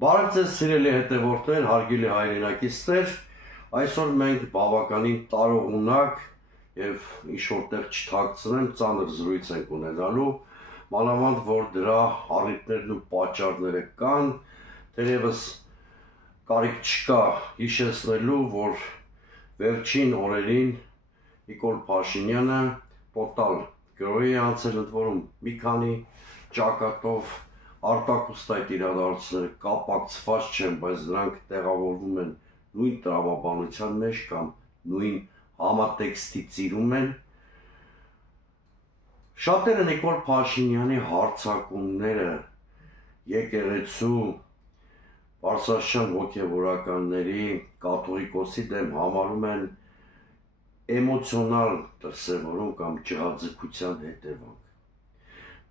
Բարև ձեզ սիրելի հետևորդներ, հարգելի հայրենակիցներ, այսօր մենք բավականին տարողունակ եւ ինչ-որ տեղ չթաքցնեմ ծանր զրույց ենք ունենալու, մանավանդ որ դրա առիթներն ու պատճառները կան, թերևս կարիք չկա հիշեցնելու, որ վերջին օրերին Նիկոլ Փաշինյանը տոտալ գրոհի է անցել, ընդ որում մի քանի ճակատով արտակուստ այդ իրադարձությունները կապակցված չեն, բայց նրանք տեղավորվում են նույն տրամաբանության մեջ կամ նույն համատեքստի ծիրում են։ Շատերը Նիկոլ Փաշինյանի հարձակումները եկեղեցու բարձրաստիճան հոգևորականների կաթողիկոսի դեմ համարում են էմոցիոնալ դրսևորում կամ ջհաձգության հետևանք,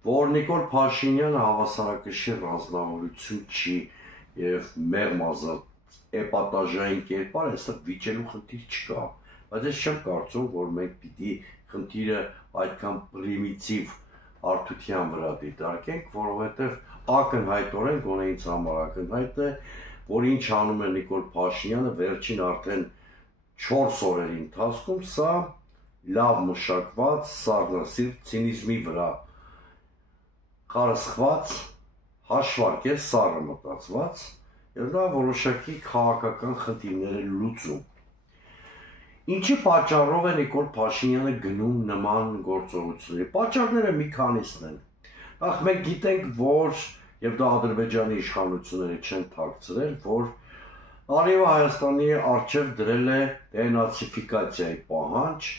որ Նիկոլ Փաշինյանը հավասարակշիռ անձնավորություն չի եւ մեղմ ազատ էպատաժային կերպար, այստեղ վիճելու խնդիր չկա, բայց ես չեմ կարծում, որ մենք պիտի խնդիրը այդքան պրիմիտիվ արդյունության վրա դիտարկենք, որովհետեւ ակնհայտորեն գոնե ինձ համար ակնհայտ է, որ ինչ անում է Նիկոլ Փաշինյանը վերջին արդեն 4 օրերի ընթացքում, սա լավ մշակված սառնասիրտ ցինիզմի վրա խարսխված հաշվարկ է, սառը մտածված եւ դա որոշակի քաղաքական խնդիրներ է լուծում։ Ինչի պատճառով է Նիկոլ Փաշինյանը գնում նման գործողությունների։ Պատճառները մի քանիսն են։ Նախ մենք գիտենք, որ եւ դա Ադրբեջանի իշխանությունները չեն թաքցրել, որ Արևը Հայաստանի արչեւ դրել է դենացիֆիկացիայի պահանջ,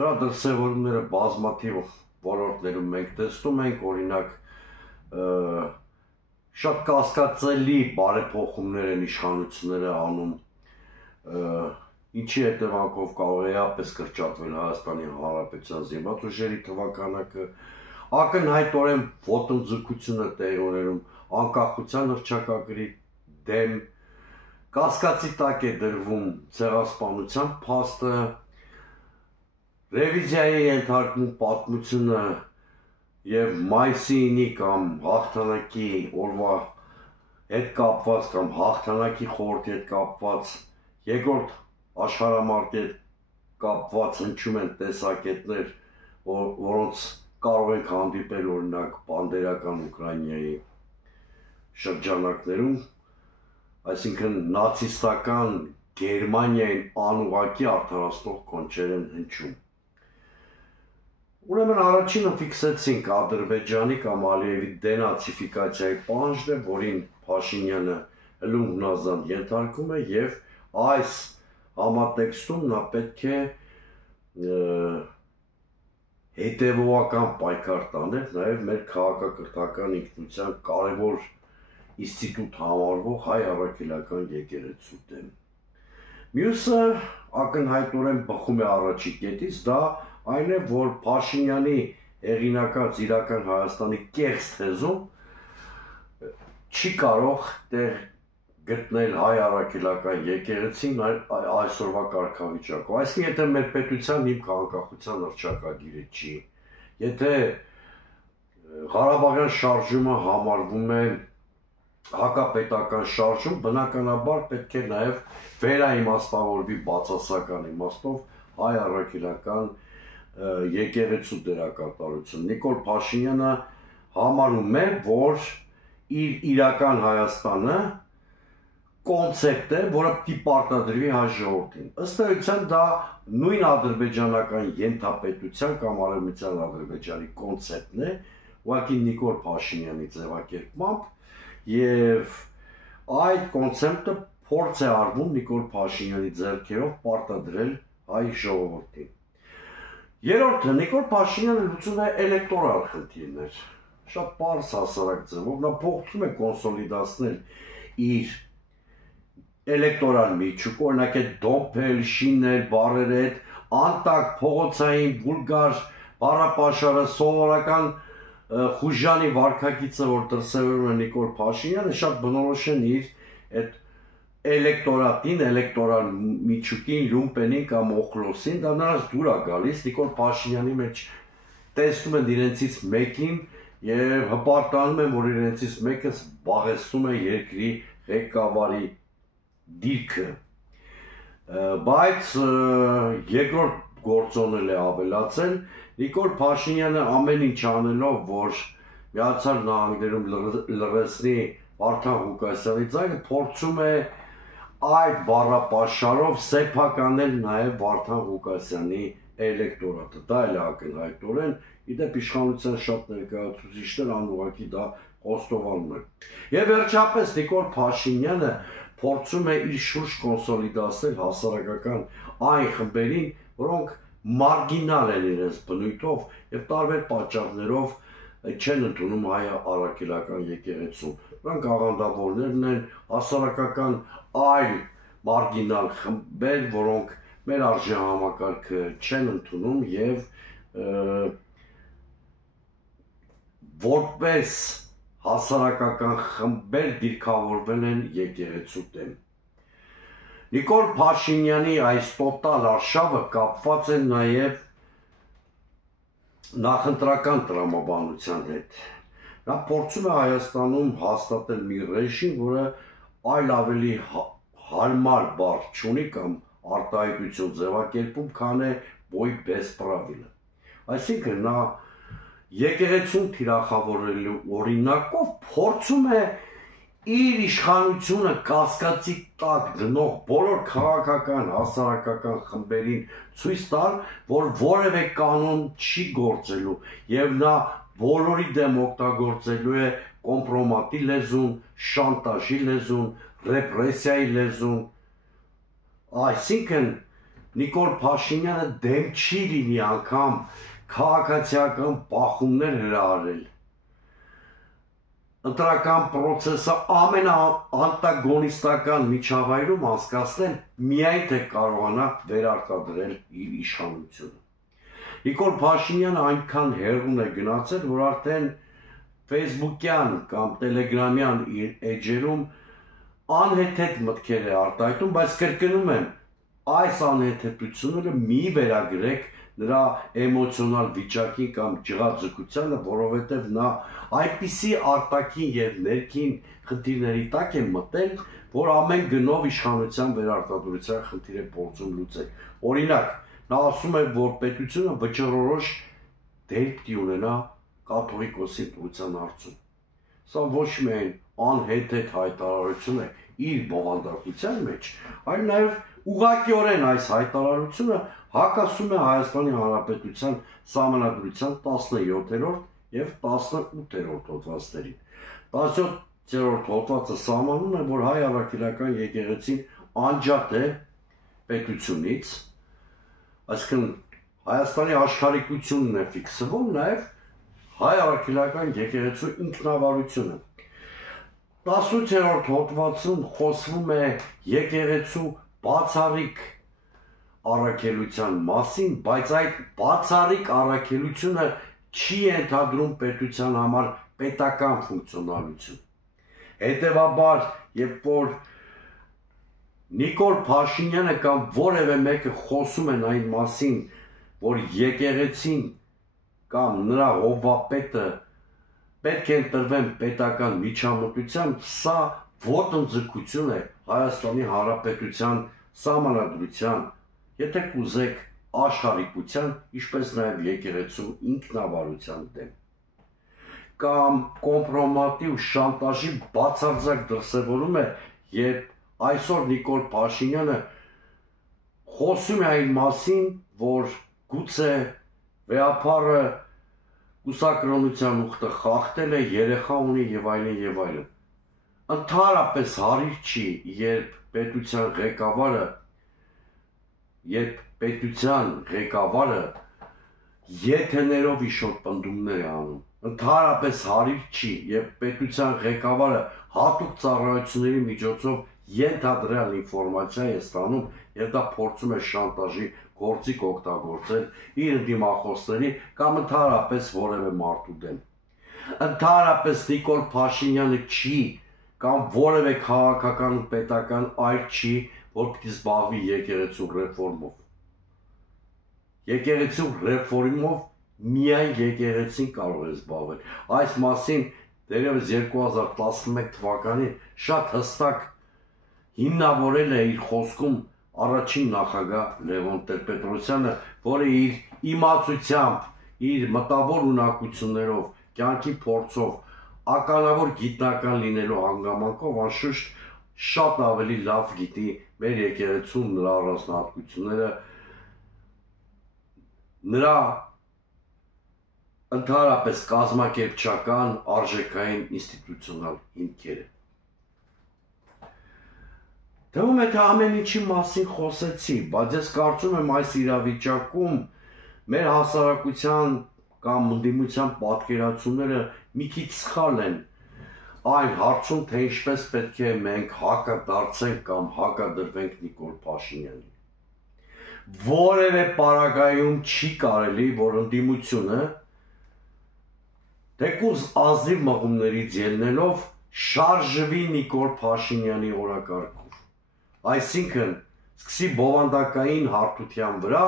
դրա դրսևորումները բազմաթիվ ոլորտներում մենք տեսնում ենք, օրինակ շատ կասկածելի բարեփոխումներ են իշխանությունները անում, ինչի հետևանքով կարող է ապես կրճատվել Հայաստանի Հանրապետության զինված ուժերի թվականակը, ակնհայտորեն ոտնձգությունը տեղի ունենում անկախության հռչակագրի դեմ, կասկածի տակ է դրվում ցեղասպանության փաստը, ռևիզիայի ենթարկվում պատմությունը եւ մայիսի 9-ի կամ հաղթանակի օրվա հետ կապված կամ հաղթանակի խորհրդի հետ կապված երկրորդ աշխարհամարտի հետ կապված հնչում են տեսակետներ, որոնց կարող ենք հանդիպել օրինակ բանդերական Ուկրաինայի շրջանակներում, այսինքն նացիստական Գերմանիային անուղղակի արդարացնող կոնչեր են հնչում։ Ուրեմն առաջինը ֆիքսեցինք Ադրբեջանի կամ Ալիևի դենացիֆիկացիայի պահանջն է, որին Փաշինյանը հլում հնազանդ ենթարկում է եւ այս համատեքստում նա պետք է հետևողական պայքար տաներ նաեւ մեր քաղաքակրթական ինքնության կարևոր ինստիտուտ համարվող հայ առաքելական եկեղեցու դեմ։ Մյուսը ակնհայտորեն բխում է առաջի կետից, դա այն է, որ Փաշինյանի հեղինակած իրական Հայաստանի կեղծ թեզում չի կարող տեղ գտնել հայ առաքելական եկեղեցին այսօրվա կարգավիճակով։ Այսինքն, եթե մեր պետության հիմք անկախության հռչակագիրը չի, եթե Ղարաբաղյան շարժումը համարվում է հակապետական շարժում, բնականաբար պետք է նաև վերաիմաստավորվի բացասական իմաստով հայ առաքելական եկեղեցու դերակատարություն։ Նիկոլ Փաշինյանը համարում է, որ իր իրական Հայաստանը կոնցեպտ է, որը պիտի պարտադրվի հայ ժողովրդին։ Ըստ էության դա նույն ադրբեջանական ենթապետության կամ արևմտյան Ադրբեջանի կոնցեպտն է, ուղղակի Նիկոլ Փաշինյանի ձևակերպմամբ, եւ այդ կոնցեպտը փորձ է արվում Նիկոլ Փաշինյանի ձեռքերով պարտադրել հայ ժողովրդին։ Երրորդը Նիկոլ Փաշինյանը լուծում է էլեկտորալ խնդիրներ, շատ պարզ հասարակ ձևով, նա փորձում է կոնսոլիդացնել իր էլեկտորալ միջուկը, օրինակ այդ դոփել, շինել բառերը, այդ անտակ փողոցային վուլգար բառապաշարը, սովորական խուժանի վարքագիծը, որ դրսևորում է Նիկոլ Փաշինյանը, շատ բնորոշ են իր այդ էլեկտորատին, էլեկտորալ միջուկին, լումպենին կամ օխլոսին, դա նրանց դուր է գալիս, Նիկոլ Փաշինյանի մեջ տեսնում են իրենցից մեկին եւ հպարտանում են, որ իրենցից մեկը զբաղեցնում է երկրի ղեկավարի դիրքը, բայց երկրորդ գործոնել է ավելացել, Նիկոլ Փաշինյանը ամեն ինչ անելով, որ Միացյալ Նահանգներում լռեցնի Վարդան Ղուկասյանի ձայնը, փորձում է այդ բառապաշարով սեփականել նաև Վարդան Ղուկասյանի էլեկտորատը, դա էլ է ակնհայտորեն, իդեպ իշխանության շատ ներկայացուցիչներ անուղղակի դա խոստովանում են։ Եվ վերջապես Նիկոլ Փաշինյանը փորձում է իր շուրջ կոնսոլիդացնել հասարակական այն խմբերին, որոնք մարգինալ են իրենց բնույթով եւ տարբեր պատճառներով չեն ընդունում հայ առաքելական եկեղեցուն։ Նրանք աղանդավորներն են, հասարակական այլ մարգինալ խմբեր, որոնք մեր արժեհամակարգը չեն ընդունում եւ որպես հասարակական խմբեր դիրքավորվել են եկեղեցու դեմ։ Նիկոլ Փաշինյանի այս տոտալ արշավը կապված է նաև նախընտրական տրամաբանության հետ։ Նա փորձում է Հայաստանում հաստատել մի ռեժիմ, որը այլ ավելի հարմար բառ չունի կամ արտահայտություն ձևակերպում, քան է «բոյ բես պրավիլը»։ Այսինքն նա եկեղեցուն թիրախավորելու օրինակով փորձում է իր իշխանությունը կասկածի տակ դնող բոլոր քաղաքական, հասարակական խմբերին ցույց տալ, որ որևէ կանոն չի գործելու եւ նա բոլորի դեմ օգտագործելու է կոմպրոմատի լեզուն, շանտաժի լեզուն, ռեպրեսիայի լեզուն։ Այսինքն Նիկոլ Փաշինյանը դեմ չի լինի անգամ քաղաքացիական բախումներ հրահարել։ Ընտրական պրոցեսը ամենաանտագոնիստական միջավայրում անցկացնել միայն թե կարողանա վերարտադրել իր իշխանությունը։ Նիկոլ Փաշինյանը այնքան հեռուն է գնացել, որ արդեն Facebook-յան կամ Telegram-յան իր էջերում անհեթեթ մտքեր է արտահայտում, բայց կրկնում եմ, այս անհեթեթությունները մի վերագրեք նրա էմոցիոնալ վիճակին կամ ջղաձգությանը, որովհետև նա այնպիսի արտաքին եւ ներքին խնդիրների տակ է մտել, որ ամեն գնով իշխանության վերարտադրության խնդիր է փորձում լուծել։ Օրինակ, նա ասում է, որ պետությունը վճռորոշ դեր պիտի ունենա կաթողիկոսի ընտրության հարցում։ Սա ոչ միայն անհեթեթ հայտարարություն է իր բովանդակության մեջ, այլ նաեւ ուղղակիորեն այս հայտարարությունը հակասում է Հայաստանի Հանրապետության Սահմանադրության 17-րդ եւ 18-րդ հոդվածներին։ 17-րդ հոդվածը սահմանում է, որ հայ առաքելական եկեղեցին անջատ է պետությունից, այսինքն Հայաստանի աշխարհիկությունն է ֆիքսվում, նաեւ հայ առաքելական եկեղեցու ինքնավարությունը։ 18-րդ հոդվածում խոսվում է եկեղեցու բացառիկ առաքելության մասին, բայց այդ բացառիկ առաքելությունը չի ենթադրում պետության համար պետական ֆունկցիոնալություն։ Հետևաբար, երբ որ Նիկոլ Փաշինյանը կամ որևէ մեկը խոսում են այն մասին, որ եկեղեցին կամ նրա հովվապետը պետք է ընտրվեն պետական միջամտությամբ, սա ոտնձգություն է Հայաստանի Հանրապետության Սահմանադրության, եթե կուզեք աշխարհիկության, ինչպես նաև եկեղեցու ինքնավարության դեմ։ Կամ կոմպրոմատի ու շանտաժի բացարձակ դրսևորում է, երբ այսօր Նիկոլ Փաշինյանը խոսում է այն մասին, որ գուցե վեհապարը կուսակրոնության ուխտը խախտել է, երեխա ունի եւ այլն եւ այլն։ Ընդհանրապես հարիր չի, երբ պետության ղեկավարը եթեներով իշոտ պնդումներ է անում։ Ընդհանրապես հարիր չի, երբ պետության ղեկավարը հատուկ ծառայությունների միջոցով ենթադրյալ ինֆորմացիա է ստանում եւ դա փորձում է շանտաժի գործիք օգտագործել իր դիմախոսների կամ ընդհանրապես որևէ մարդու դեմ։ Ընդհանրապես Նիկոլ Փաշինյանը չի կամ որևէ քաղաքական ու պետական այլ չի, որ պիտի զբաղվի եկեղեցու ռեֆորմով։ Եկեղեցու ռեֆորմով միայն եկեղեցին կարող է զբաղվել։ Այս մասին դերևս 2011 թվականին շատ հստակ հիմնավորել է իր խոսքում առաջին նախագահ Լևոն Տեր-Պետրոսյանը, որը իր իմացությամբ, իր մտավոր ունակություններով, կյանքի փորձով, ականավոր գիտնական լինելու հանգամանքով անշուշտ շատ ավելի լավ գիտի մեր եկեղեցուն, նրա առանձնահատկությունները, նրա ընդհանրապես կազմակերպչական, արժեքային, ինստիտուցիոնալ հիմքերը։ Թվում է, թե ամեն ինչի մասին խոսեցի, բայց ես կարծում եմ այս իրավիճակում մեր հասարակության կամ ընդդիմության պատկերացումները մի քիչ սխալ են այն հարցում, թե ինչպես պետք է մենք հակադարձենք կամ հակադրվենք Նիկոլ Փաշինյանին։ Որևէ պարագայում չի կարելի, որ ընդդիմությունը թեկուզ ազնիվ մղումներից ելնելով շարժվի Նիկոլ Փաշինյանի օրակարգով։ Այսինքն, սկսի բովանդակային հարթության վրա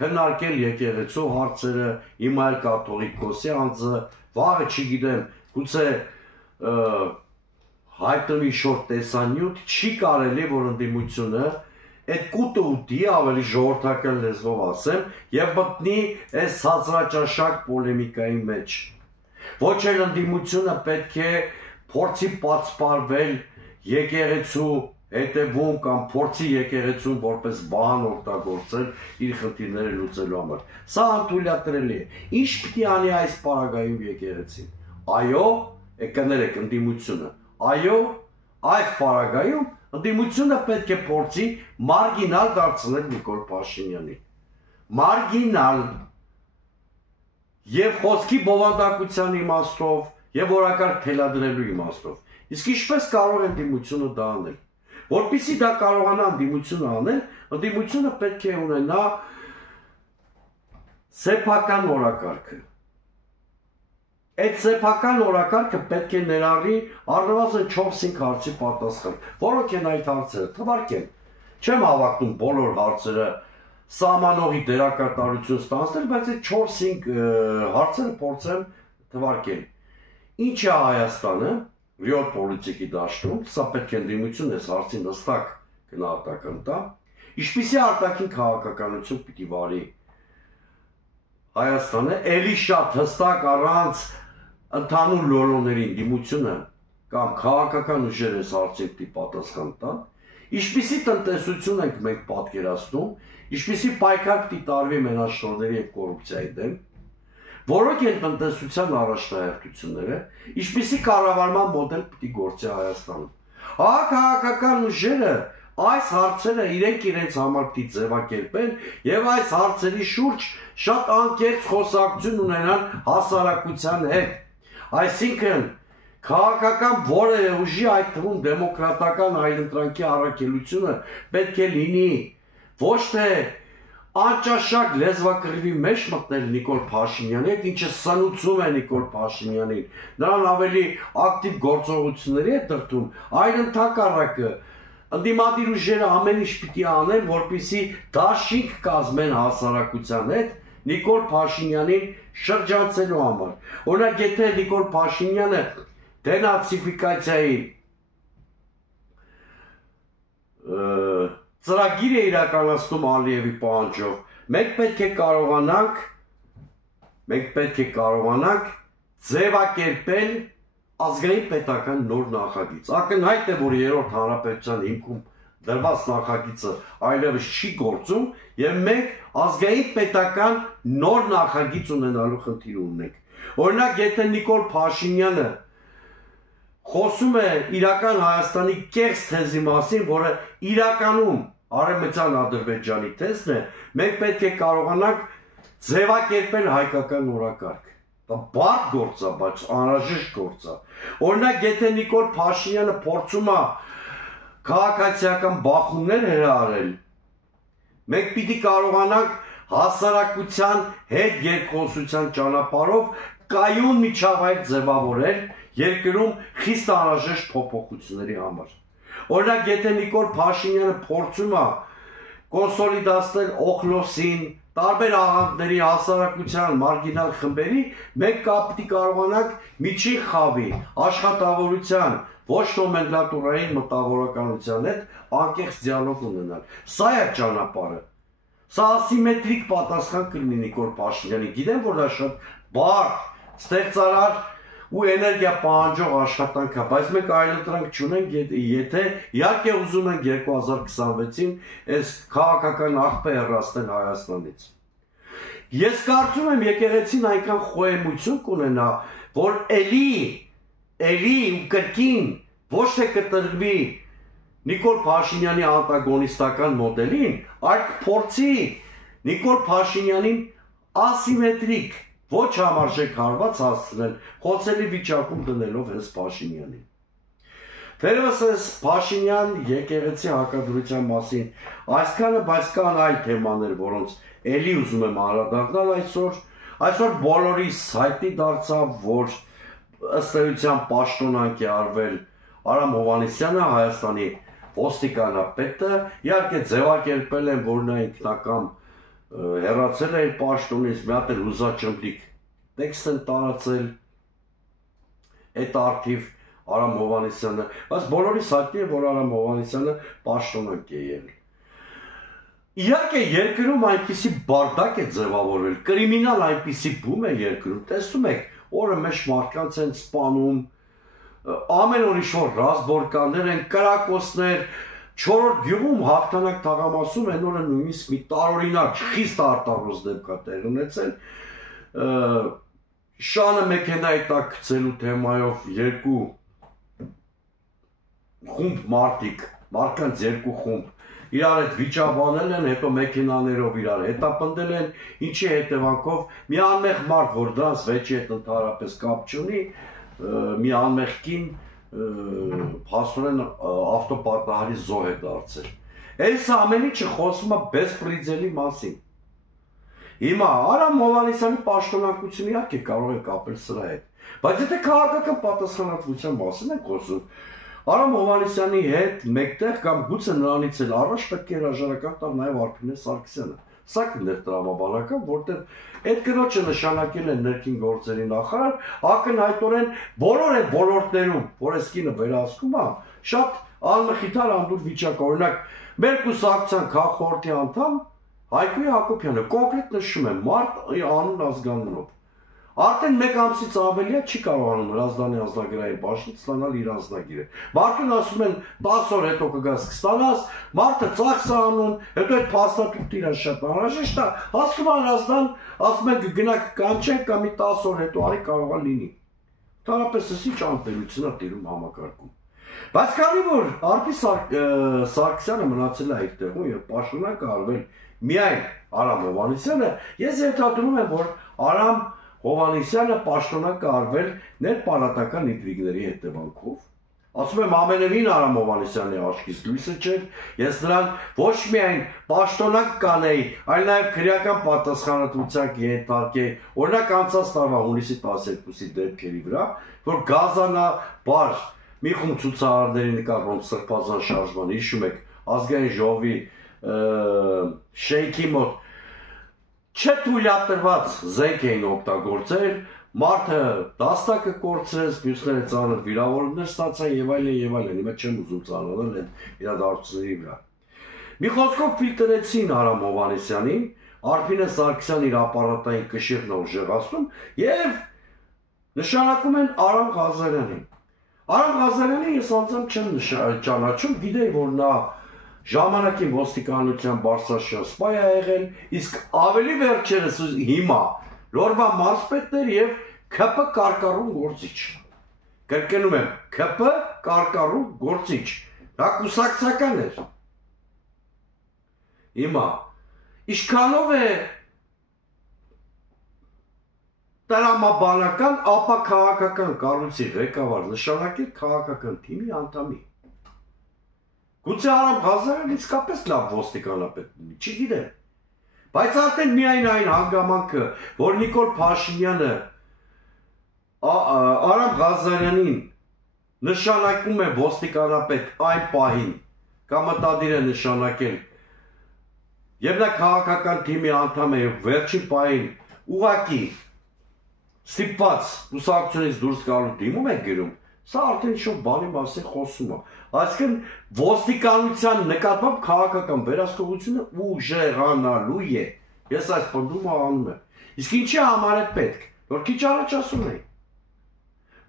քննարկել եկեղեցու հարցերը, հիմա էլ կաթողիկոսի անձը, վաղը չգիտեմ, գուցե հայտնվի շորտ տեսանյութ, չի կարելի, որ ընդդիմությունը այդ կուտը ուտի, ավելի ժողովրդական լեզվով ասեմ, եւ մտնի այս ցածրաճաշակ պոլեմիկայի մեջ։ Ոչ էլ ընդդիմությունը պետք է փորձի պատսպարվել եկեղեցու հետևում կամ փորձի եկեղեցուն որպես բան օգտագործել իր խնդիրները լուծելու համար։ Սա անթույլատրելի է։ Ինչ պիտի անի այս պարագայում եկեղեցին։ Այո, կներեք ընդդիմությունը։ Այո, այս պարագայում ընդդիմությունը պետք է փորձի մարգինալ դարձնել Նիկոլ Փաշինյանին։ Մարգինալ եւ խոսքի բովանդակության իմաստով եւ օրակարգ թելադրելու իմաստով։ Իսկ ինչպես կարող է ընդդիմությունը դա անել։ Որպեսզի դա կարողանա ընդդիմությունը անել, ընդդիմությունը պետք է ունենա սեփական օրակարգը։ Այդ սեփական օրակարգը պետք է ներառի առնվազն 4-5 հարցի պատասխան։ Որոնք են այդ հարցերը։ Թվարկեմ։ Չեմ հավակնում բոլոր հարցերը սահմանողի դերակատարություն ստանձնել, բայց այդ 4-5 հարցերը փորձեմ թվարկել։ Ինչ է Հայաստանը ռեալպոլիտիկի դաշտում, սա պետք է ընդդիմությունը այս հարցին հստակ գնահատական տա, ինչպիսի արտաքին քաղաքականություն պիտի վարի Հայաստանը, էլի շատ հստակ առանց ընդհանուր լոլոների ընդդիմությունը կամ քաղաքական ուժերը այս հարցին պիտի պատասխան տան, ինչպիսի տնտեսություն ենք մենք պատկերացնում, ինչպիսի պայքար պիտի տարվի մենաշնորհների եւ կոռուպցիայի դեմ, որոնք են տնտեսության առաջնահերթությունները, ինչպիսի կառավարման մոդել պիտի գործի Հայաստանում։ Քաղաքական ուժերը այս հարցերը իրենք համար պիտի ձևակերպեն եւ այս հարցերի շուրջ շատ անկեղծ խոսակցություն ունենան հասարակության հետ։ Այսինքն քաղաքական որևէ ուժի, այդ թվում դեմոկրատական այլընտրանքի առաքելությունը պետք է լինի ոչ թե անճաշակ լեզվակռվի մեջ մտնել Նիկոլ Փաշինյանի հետ, ինչը սնուցում է Նիկոլ Փաշինյանին, նրան ավելի ակտիվ գործողությունների է տրտում, այլ ընդհակառակը ընդդիմադիր ուժերը ամեն ինչ պիտի անեն, որպեսզի դաշինք կազմեն հասարակության հետ Նիկոլ Փաշինյանին շրջանցելու համար։ Օրինակ, եթե Նիկոլ Փաշինյանը դենացիֆիկացիայի ծրագիր է իրականացնում Ալիևի պահանջով, մենք պետք է կարողանանք ձևակերպել ազգային պետական նոր նախագիծ։ Ակնհայտ է, որ երրորդ հանրապետության հիմքում դրված նախագիծը այլևս չի գործում եւ մենք ազգային պետական նոր նախագիծ ունենալու խնդիր ունենք։ Օրինակ, եթե Նիկոլ Փաշինյանը խոսում է իրական Հայաստանի կեղծ թեզի մասին, որը իրականում Արևմտյան Ադրբեջանի թեզն է, մենք պետք է կարողանանք ձևակերպել հայկական օրակարգ։ Դա բարդ գործ է, բայց անհրաժեշտ գործ է։ Օրինակ, եթե Նիկոլ Փաշինյանը փորձում է քաղաքացիական բախումներ հրահարել, մենք պիտի կարողանանք հասարակության հետ երկխոսության ճանապարհով կայուն միջավայր ձևավորել երկրում խիստ անհրաժեշտ փոփոխությունների համար։ Օրինակ, եթե Նիկոլ Փաշինյանը փորձում է կոնսոլիդացնել Օխլոսին, տարբեր աղանդների հասարակության մարգինալ խմբերի մենք կապիտի կարողանանք միջին խավի, աշխատավորության, ոչ նոմենկլատուրային մտավորականության հետ անկեղծ դիալոգ ունենալ։ Սա է ճանապարհը։ Սա ասիմետրիկ պատասխան կլինի Նիկոլ Փաշինյանի։ Գիտեմ, որ դա շատ բարդ, ստեղծարար ու էներգիա պահանջող աշխատանք է, բայց մենք այլընտրանք չունենք, եթե իհարկե ուզում ենք 2026-ին այս քաղաքական աղբը հեռացնել Հայաստանից։ Ես կարծում եմ եկեղեցին այնքան խոհեմություն կունենա, որ էլի ու կրկին ոչ թե կտրվի Նիկոլ Փաշինյանի անտագոնիստական մոդելին, այլ կփորձի Նիկոլ Փաշինյանին ասիմետրիկ ոչ համարժեք հարված հասցնել, խոցելի վիճակում դնելով հենց Փաշինյանին։ Թերևս այս Փաշինյան եկեղեցի հակադրության մասին այսքանը, բայց կան այլ թեմաներ, որոնց էլի ուզում եմ անդրադառնալ այսօր բոլորիս հայտնի դարձավ, որ ըստ էության պաշտոնանք է արվել Արամ Հովհաննիսյանը, Հայաստանի ոստիկանապետը, իհարկե ձևակերպել են, որ նա ինքնակամ հեռացել է պաշտոնից, մի հատ էլ հուզաճմլիկ տեքստ են տարածել այդ արդիվ Արամ Հովհաննիսյանը, բայց բոլորիս հայտնի է, որ Արամ Հովհաննիսյանը պաշտոնանք է եղել։ Իհարկե երկրում այնպիսի բարդակ է ձևավորվել, կրիմինալ այնպիսի բում է երկրում, տեսնում եք, օրը մեջ մարդկանց են սպանում, ամեն օր ինչ-որ ռազմորկաններ են, կրակոցներ, 4-րդ գյուղում հաղթանակ թաղամասում են օրը նույնիսկ մի տարօրինակ խիստ արտահայտ դեպք է տեղ ունեցել, շանը մեքենայի տակ գցելու թեմայով երկու խումբ մարդկանց երկու խումբ իրար հետ վիճաբանել են, հետո մեքենաներով իրար հետապնդել են, ինչի հետևանքով մի անմեղ մարդ, որ դրանց վեճի հետ ընդհանրապես կապ չունի, մի անմեղ կին փաստորեն ավտոպատահարի զոհ է դարձել։ Այս ամեն ինչը խոսում է բեսպրիձելի մասին։ Հիմա Արամ Հովհաննիսյանի պաշտոնակությունը իհարկե կարող է կապել սրա հետ, բայց եթե քաղաքական պատասխանատվության մասին ենք խոսում, Արամ Հովհաննիսյանի հետ մեկտեղ կամ գուցե նրանից էլ առաջ պետք է հրաժարական տալ նաև Արփինե Սարգսյանը։ Սա կներ տրամաբանական, որտեղ այդ կնոջը նշանակել են ներքին գործերի նախարար, ակնհայտորեն բոլոր այդ ոլորտներում, որ այս կինը վերահսկում է, շատ անմխիթար անդուր վիճակ, օրինակ, մեր կուսակցության քաղաքախորհրդի անդամ Հայկույ Հակոբյանը կոնկրետ նշում է մարդ անուն ազգանունով։ Արդեն մեկ ամսից ավելի է չի կարողանում Հրազդանի ազգագրային պաշտոնից ստանալ իր ազգագիրը։ Մարդուն ասում են 10 օր հետո կգաս կստանաս, մարդը ծախս անում, հետո այդ փաստաթուղթը իրան շատ անհրաժեշտ է, հասնում է Հրազդան, ասում են գնաք կանչենք կամ մի 10 օր հետո արի կարող է լինի։ Ընդհանրապես էս ինչ անտերություն է տիրում համակարգում։ Բայց քանի որ Արփի Սարգսյանը մնացել է այդտեղում եւ պաշտոնակ արվել միայն Արամ Հովհաննիսյանը, ես ենթադրում եմ, որ Արամ Հովհաննիսյանը պաշտոնակ արվել ներպարատական ինտրիգների հետևանքով։ Ասում եմ ամենևին Արամ Հովհաննիսյանի աչքից լույսը չէր, ես նրան ոչ միայն պաշտոնակ կանեի, այլ նաև քրեական պատասխանատվության կենթարկեի, օրինակ անցած տարվա հունիսի 12-ի դեպքերի վրա, որ գազանաբար մի խումբ ցուցարարների նկատմամբ սրբազան շարժման, հիշում եք, ազգային ժողովի շեյքի մոտ չթույլատրված զենք էին օգտագործել, մարդը դաստակը կորցրեց, մյուսները ծանր վիրավորումներ ստացան եւ այլն, հիմա չեմ ուզում ծանոթանալ այդ իրադարձությունների վրա։ Մի խոսքով ֆիլտրեցին Արամ Հովհաննիսյանին, Արփինե Սարգսյան իր ապարատային կշիռն ուժեղացնում եւ նշանակում են Արամ Ղազարյանին։ Արամ Ղազարյանին ես անձամբ չեմ ճանաչում, գիտեի, որ նա ժամանակի ոստիկանության բարձրաշրջան սպայ է եղել, իսկ ավելի վերջերս հիմա Լորվա մարզպետներ եւ ՔՊ կարկառուն գործիչ։ Կրկնում եմ, ՔՊ կարկառուն գործիչ։ Դա կուսակցական էր։ Հիմա ինչքանով է տրամաբանական, ապա քաղաքական կառույցի ղեկավար նշանակել քաղաքական թիմի անդամի։ Գուցե Արամ Ղազարյանն իսկապես լավ ոստիկանապետ լինի, չգիտեմ։ Բայց արդեն միայն այն հանգամանքը, որ Նիկոլ Փաշինյանը Արամ Ղազարյանին նշանակում է ոստիկանապետ այն պահին, կամ մտադիր է նշանակել Եվ նա քաղաքական թիմի անդամ է եւ վերջին պահին ուղակի ստիպված կուսակցությունից դուրս գալու դիմում է գրում, սա արդեն շուտ բանի մասին խոսում է։ Այսինքն ոստիկանության նկատմամբ քաղաքական վերահսկողությունը ուժեղանալու է։ Ես այս պնդումը անում եմ։ Իսկ ինչի համար է պետք, որ քիչ առաջ ասում էի։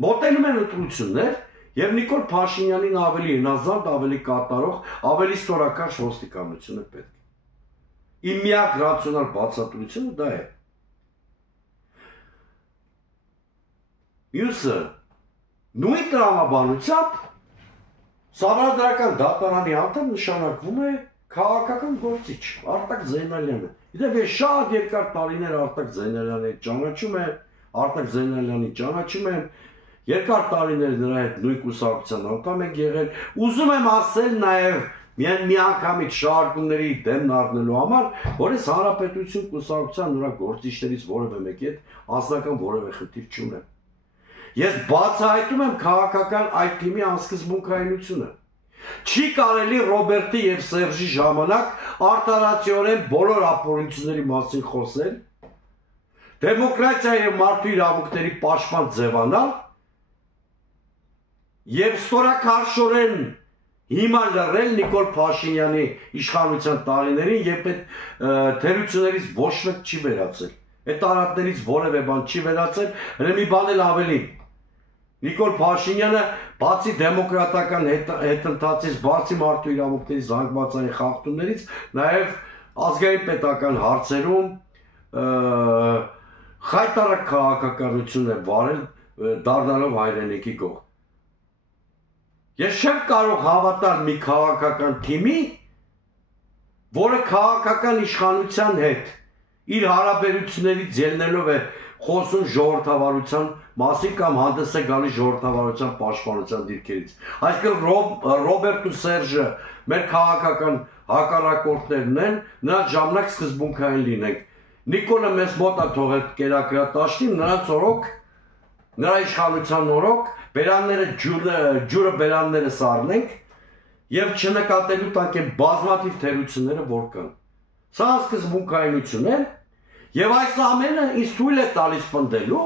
Մոտենում են ընտրություններ եւ Նիկոլ Փաշինյանին ավելի հնազանդ, ավելի կատարող, ավելի ստորակաշ ոստիկանություն է պետք։ Իմ միակ ռացիոնալ բացատրությունը դա է։ Մյուսը նույն տրամաբանությամբ Սահմանադրական դատարանի անդամ նշանակվում է քաղաքական գործիչ Արտակ Զեյնալյանը։ Իդեպ ես շատ երկար տարիներ Արտակ Զեյնալյանի ճանաչում եմ, Արտակ Զեյնալյանի ճանաչում եմ, երկար տարիներ նրա հետ նույն կուսակցության անդամ ենք եղել։ Ուզում եմ ասել նաև միանգամից շարժումների դեմն առնելու համար, որ ես Հանրապետություն կուսակցության նրա գործիչներից որևէ մեկի հետ անձնական որևէ խնդիր չունեմ։ Ես բացահայտում եմ քաղաքական այդ թիմի անսկզբունքայնությունը։ Չի կարելի Ռոբերտի եւ Սերժի ժամանակ արտարացիորեն բոլոր ապօրինությունների մասին խոսել, դեմոկրատիա եւ մարդու իրավունքների պաշտպան ձևանալ եւ ստորակարշորեն հիմա լռել Նիկոլ Փաշինյանի իշխանության տարիներին եւ այդ թերություններից ոչ մեկ չի վերացել։ Այդ արատներից որևէ բան չի վերացել, հենց մի բան էլ ավելին։ Նիկոլ Փաշինյանը բացի դեմոկրատական հետընթացից, բացի մարդու իրավունքների զանգվածային խախտումներից, նաև ազգային պետական հարցերում խայտարակ քաղաքականություն է վարել, դառնալով հայրենիքի կողմ։ Ես չեմ կարող հավատալ մի քաղաքական թիմի, որը քաղաքական իշխանության հետ իր հարաբերություններից ելնելով է խոսում ժողովրդավարության մասին կամ հանդես է գալիս ժողովրդավարության պաշտպանության դիրքերից։ Այսինքն Ռոբերտ ու Սերժը մեր քաղաքական հակառակորդներն են, նրանց ժամանակ սկզբունքային լինենք։ Նիկոլը մեզ մոտ է թողել կերակրատաշտին, նրանց օրոք, նրա իշխանության օրոք, ջուրը բերանները սառնենք եւ չնկատելու տանք են բազմաթիվ թերությունները որ կան։ Սա սկզբունքայնություն է եւ այս ամենը ինձ թույլ է տալիս պնդելու,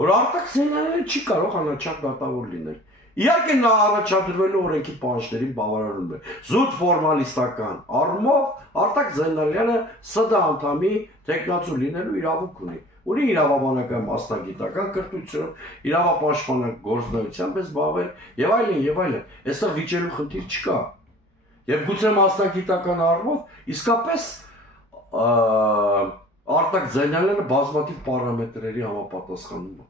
որ Արտակ Զեյնալյանը չի կարող անաչափ դատավոր լինել։ Իհարկե նա առաջադրվելու օրենքի պահանջներին բավարարում է։ Զուտ ֆորմալիստական առումով Արտակ Զեյնալյանը ՍԴ անդամի տեխնացու լինելու իրավունք ունի։ Ունի իրավաբանական մասնագիտական կրթություն, իրավապաշտպանական գործունեությամբ է զբաղվել եւ այլն։ Այստեղ վիճելու խնդիր չկա։ Եվ գուցե մասնագիտական առումով իսկապես Արտակ Զեյնալյանը բազմաթիվ պարամետրերի համապատասխանում է։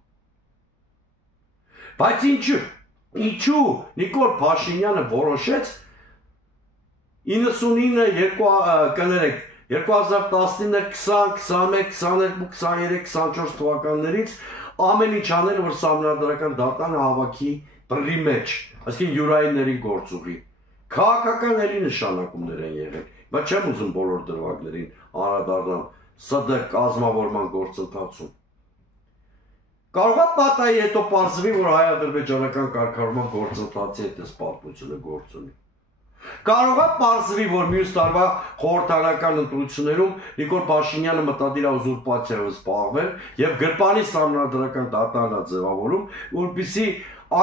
Բայց ինչու Նիկոլ Փաշինյանը որոշեց 2019, 2019, 20, 21, 22, 23, 24 թվականներից ամեն ինչ անել, որ Սահմանադրական դատարանը հավաքի բռի մեջ, այսինքն յուրայինների գործուղի։ Քաղաքական էլի նշանակումներ են եղել, բայց չեմ ուզում բոլոր դրվագներին անդրադառնալ ՍԴ կազմավորման գործընթացում։ Կարող է պատահի հետո պարզվի, որ հայ-ադրբեջանական կարգավորման գործընթացի հետ էս պատմությունը գործ ունի։ Կարող է պարզվի, որ մյուս տարվա խորհրդարանական ընտրություններում Նիկոլ Փաշինյանը մտադիր է ուզուրպացիայով զբաղվել եւ գրպանի Սահմանադրական դատարանն է ձևավորում, որպեսզի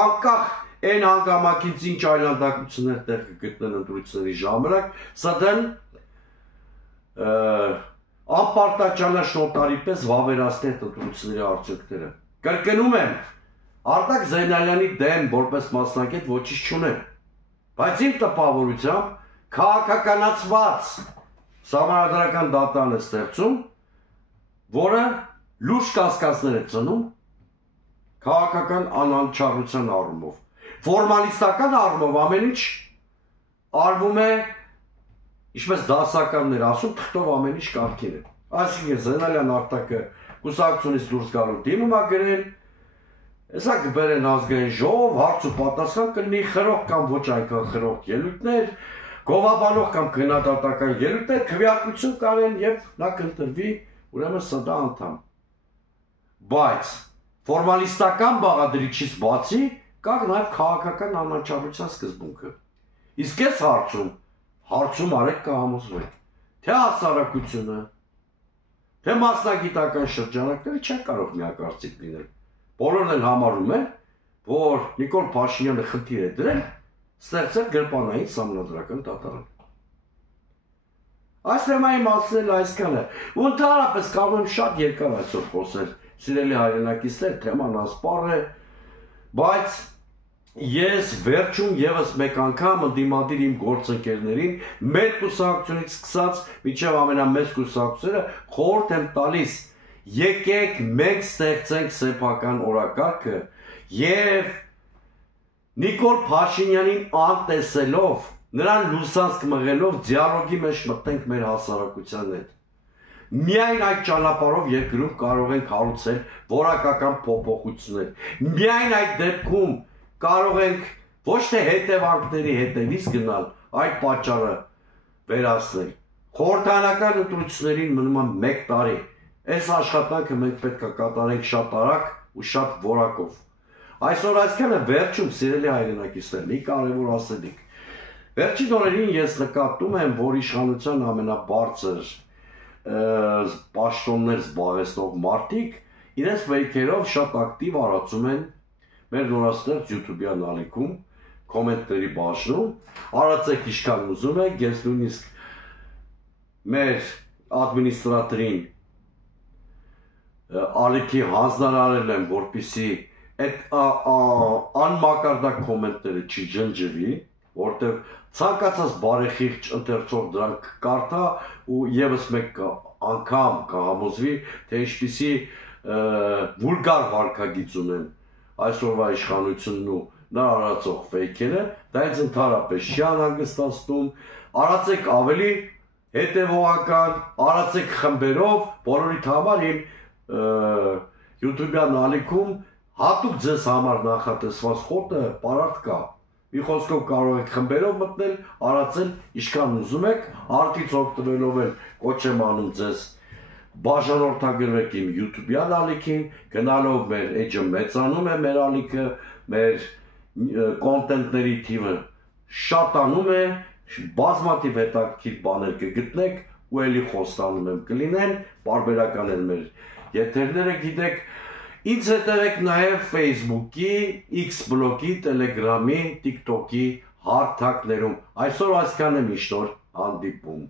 անկախ այն հանգամանքից ինչ այլանդակություններ տեղ կգտնեն ընտրությունների ժամանակ, ՍԴ-ն անպարտաճանաչ նոտարի պես վավերացնի այդ ընտրությունների արդյունքները։ Կրկնում եմ, Արտակ Զեյնալյանի դեմ որպես մասնակից ոչինչ չունեմ, բայց իմ տպավորությամբ քաղաքականացված Սահմանադրական դատարան է ստեղծում, որը լուրջ կասկածներ է ծնում քաղաքական անանչառության առումով։ Ֆորմալիստական առումով ամեն ինչ արվում է, ինչպես դասականներ ասում, թղթով ամեն ինչ կարգին է։ Այսինքն Զեյնալյան Արտակը կուսակցությունից դուրս գալու դիմում է գրել, հեսա կբերեն ազգային ժողով, հարց ու պատասխան կլինի խրող կամ ոչ այնքան խրող ելույթներ, գովաբանող կամ քննադատական ելույթներ, քվեարկություն կանեն եւ նա կընտրվի ուրեմն ՍԴ անդամ։ Բայց ֆորմալիստական բաղադրիչից բացի կա նաեւ քաղաքական անաչառության սկզբունքը։ Իսկ այս հարցում արեք կհամոզվեք։ թե հասարակությունը, թե մասնագիտական շրջանակները չեն կարող միակարծիք լինել։ Բոլորն էլ համարում են, որ Նիկոլ Փաշինյանը խնդիր է դրել ստեղծել գրպանային սահմանադրական դատարան։ Այս թեմայի մասին էլ այսքանը։ Ու ընդհանրապես կարող եմ շատ երկար այսօր խոսել, սիրելի հայրենակիցներ, թեման ասպառ է, բայց ես վերջում եւս մեկ անգամ ընդդիմադիր իմ գործընկերներին, մեր կուսակցությունից սկսած մինչև ամենամեծ կուսակցությունները խորհուրդ եմ տալիս, եկեք մենք ստեղծենք սեփական օրակարգը եւ Նիկոլ Փաշինյանին անտեսելով, նրան լուսանցք մղելով դիալոգի մեջ մտնենք մեր հասարակության հետ։ Միայն այդ ճանապարհով երկրում կարող ենք հարուցել որակական փոփոխություններ։ Միայն այդ դեպքում կարող ենք ոչ թե հետևանքների հետևից գնալ, այդ պատճառը վերացնել։ Խորհրդանական ընտրություններին մնում է 1 տարի։ Այս աշխատանքը մենք պետք է կատարենք շատ արագ ու շատ որակով։ Այսօր այսքանը վերջում սիրելի հայրենակիցներ, մի կարևոր ասելիք։ Վերջին օրերին ես նկատում եմ, որ իշխանության ամենաբարձր պաշտոններ զբաղեցնող մարդիկ իրենց վեյքերով շատ ակտիվ արածում են մեր նորաստեղծ YouTube-յան ալիքում, կոմենտների բաժնում, արածեք ինչքան ուզում եք, ես նույնիսկ մեր ադմինիստրատորին ալիքի հանձնարարել եմ, որպեսզի այդ անմակարդակ կոմենտները չջնջվի, որտեղ ցանկացած բարեխիղճ ընթերցող դրանք կարդա ու եւս մեկ անգամ կհամոզվի, թե ինչպիսի վուլգար վարքագիծ ունեն այսօրվա իշխանությունն ու նա արածող ֆեյքերը, դա ինձ ընդհանրապես չի անհանգստացնում, արածեք ավելի հետևողական, արածեք խմբերով, բոլորիդ համար իմ YouTube-յան ալիքում հատուկ ձեզ համար նախատեսված խոտը պարարտ կա։ Մի խոսքով կարող եք խմբերով մտնել, արածել ինչքան ուզում եք, արդից օգտվելով էլ կոչ եմ անում ձեզ բաժանորդագրվեք իմ YouTube-յան ալիքին, գնալով մեր էջը մեծանում է մեր ալիքը, մեր կոնտենտների թիվը շատանում է, բազմաթիվ հետաքրքիր բաներ կգտնեք ու էլի խոստանում եմ կլինեն, պարբերական են մեր եթերները գիտեք, ինձ հետևեք նաև Facebook-ի, X-բլոկի, Telegram-ի, TikTok-ի հարթակներում։ Այսօր այսքան է, միշտ օր հանդիպում։